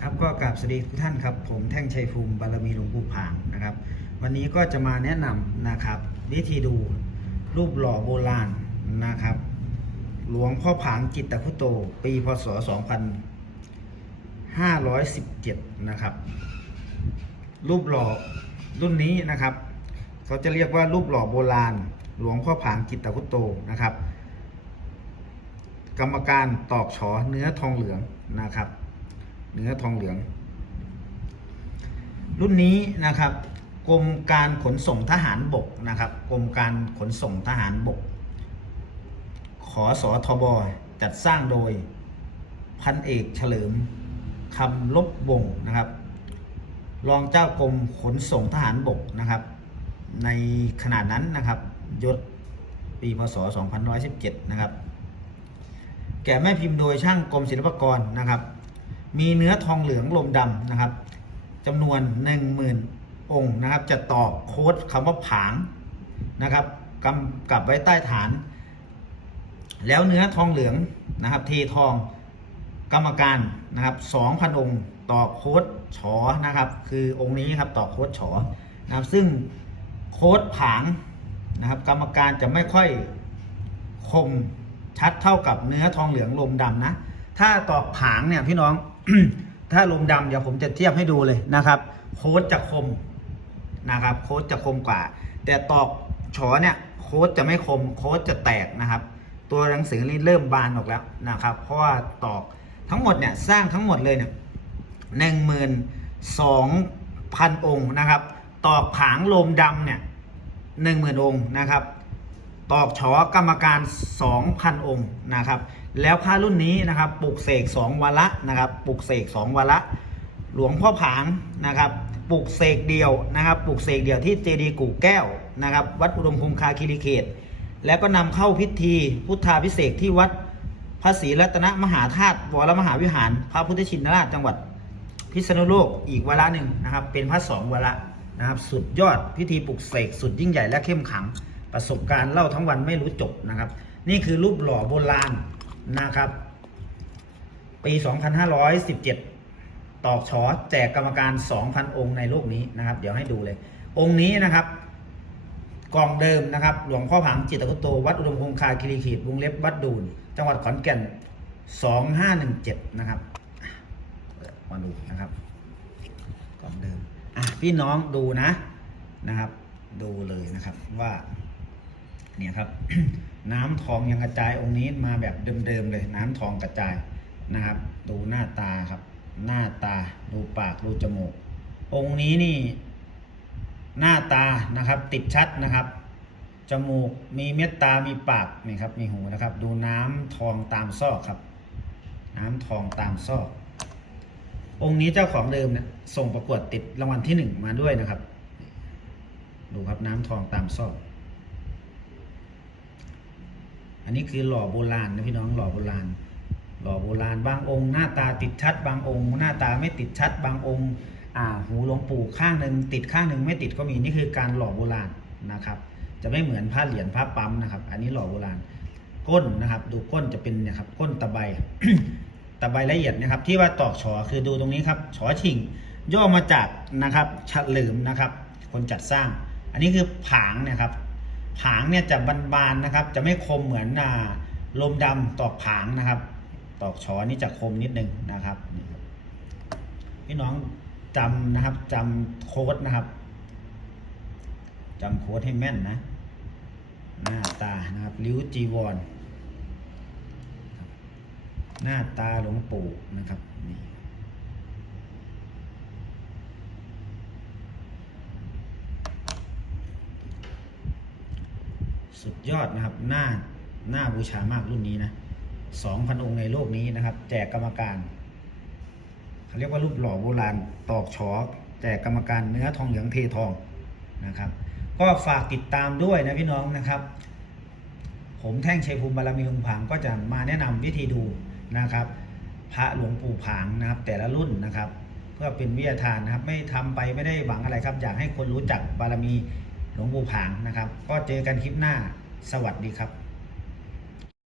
ครับก็กราบสวัสดีทุกท่านครับ ผมแท่งชัยภูมิบารมีหลวงปู่ผางนะครับ วันนี้ก็จะมาแนะนำนะครับ วิธีดูรูปหล่อโบราณนะครับ หลวงพ่อผางจิตตะคุโต ปีพศ 2517 นะครับ รูปหล่อรุ่นนี้นะครับ เขาจะเรียกว่ารูปหล่อโบราณ หลวงพ่อผางจิตตะคุโตนะครับ กรรมการตอกฉอเนื้อทองเหลืองนะครับ เนื้อทองเหลือง รุ่นนี้นะครับกรมการขนส่งทหารบกนะครับกรมการขนส่งทหารบก ขอสอทบจัดสร้างโดยพันเอกเฉลิมคำลบวงศ์นะครับ รองเจ้ากรมขนส่งทหารบกนะครับ ในขนาดนั้นนะครับยศปีพศ 2517 นะครับ แกะแม่พิมพ์โดยช่างกรมศิลปากรนะครับ มีเนื้อทองเหลืองลมดำนะครับจำนวน 10,000 องค์นะครับ จะต่อโค้ดคำว่าผางนะครับกำกับไว้ใต้ฐาน แล้วเนื้อทองเหลืองนะครับ เททองกรรมการนะครับ 2,000 องค์ต่อโค้ดฉอนะครับ คือองค์นี้ครับต่อโค้ดฉอนะครับซึ่งโค้ดผางนะครับ กรรมการจะไม่ค่อยคมชัดเท่ากับเนื้อทองเหลืองลมดำนะ ถ้าตอกผางเนี่ยพี่น้อง ถ้าลมดำเดี๋ยวผมจะเทียบให้ดูเลยนะครับ โค้ดจะคมนะครับ โค้ดจะคมกว่า แต่ตอกฉอเนี่ยโค้ดจะไม่คม โค้ดจะแตกนะครับ ตัวหนังสือนี่เริ่มบานออกแล้วนะครับ เพราะว่าตอกทั้งหมดเนี่ยสร้างทั้งหมดเลยเนี่ยหนึ่งหมื่นสองพันองค์นะครับ ตอกผางลมดำเนี่ยหนึ่งหมื่นองค์นะครับ ตอกฉอกรรมการ2,000องค์นะครับ แล้วพระรุ่นนี้นะครับปลุกเสก2วาระนะครับปลุกเสก2วาระหลวงพ่อผางนะครับปลุกเสกเดียวนะครับปลุกเสกเดียวที่เจดีกู่แก้วนะครับ วัดอุดมคงคาคีรีเขต แล้วก็นำเข้าพิธีพุทธาพิเศษที่วัดพระศรีรัตนมหาธาตุวรมหาวิหาร พระพุทธชินราชจังหวัดพิษณุโลกอีกวาระหนึ่งนะครับ เป็นพระสองวาระนะครับ สุดยอดพิธีปลุกเสกสุดยิ่งใหญ่และเข้มขัง ประสบการณ์เล่าทั้งวันไม่รู้จบนะครับ นี่คือรูปหล่อโบราณ นะครับ ปี 2517 ตอกฉอแจกกรรมการ 2,000 องค์ในโลกนี้นะครับ เดี๋ยวให้ดูเลย องค์นี้นะครับกล่องเดิมนะครับ หลวงพ่อผางจิตตคุโต วัดอุดมคงคาคิรีขีดวงเล็บวัดดูน จังหวัดขอนแก่น 2517 นะครับมาดูนะครับ กล่องเดิม อะพี่น้องดูนะนะครับ ดูเลยนะครับว่า เนี่ยครับ น้ำทองยังกระจายองค์นี้มาแบบเดิมๆเลย น้ำทองกระจายนะครับ ดูหน้าตาครับ หน้าตาดูปากดูจมูก องค์นี้นี่หน้าตานะครับติดชัดนะครับจมูกมีเม็ดตา มีปากนี่ครับ มีหูนะครับ ดูน้ำทองตามซอกครับ น้ำทองตามซอก องค์นี้เจ้าของเดิมเนี่ยส่งประกวดติดรางวัลที่หนึ่งมาด้วยนะครับ ดูครับน้ำทองตามซอก อันนี้คือหล่อโบราณนะพี่น้องหล่อโบราณ หล่อโบราณบางองค์ หน้าตาติดชัด บางองค์ หน้าตาไม่ติดชัด บางองค์อ่าหูหลวงปู่ข้างหนึ่งติดข้างหนึ่งไม่ติดก็มีนี่คือการหล่อโบราณนะครับ จะไม่เหมือนผ้าเหรียญผ้าปั๊มนะครับ อันนี้หล่อโบราณก้นนะครับ ดูก้นจะเป็นเนะครับก้นตะไบตะไบละเอียดนะครับ ที่ว่าตอกฉอคือดูตรงนี้ครับฉอชิงย่อมาจากนะครับฉลิมนะครับ คนจัดสร้าง อันนี้คือผางเนะครับ ผางเนี่ยจะบานๆนะครับ จะไม่คมเหมือนลมดำตอกผางนะครับ ตอกฉอนนี่จะคมนิดนึงนะครับนี่ครับพี่น้องจำนะครับจำโค้ดนะครับจำโค้ดให้แม่นนะ หน้าตานะครับริ้วจีวรหน้าตาหลวงปู่นะครับนี่ สุดยอดนะครับหน้าหน้าบูชามากรุ่นนี้นะสองพันองค์ในโลกนี้นะครับ แจกกรรมการเขาเรียกว่ารูปหล่อโบราณตอกฉอแจกกรรมการเนื้อทองเหลืองเททองนะครับ ก็ฝากติดตามด้วยนะพี่น้องนะครับ ผมแท่งชัยภูมิบารมีหลวงผางก็จะมาแนะนำวิธีดูนะครับ พระหลวงปู่ผางนะครับ แต่ละรุ่นนะครับ เพื่อเป็นวิทยาทานนะครับ ไม่ทำไปไม่ได้หวังอะไรครับ อยากให้คนรู้จักบารมี หลวงปู่ผางนะครับ ก็เจอกันคลิปหน้าสวัสดีครับ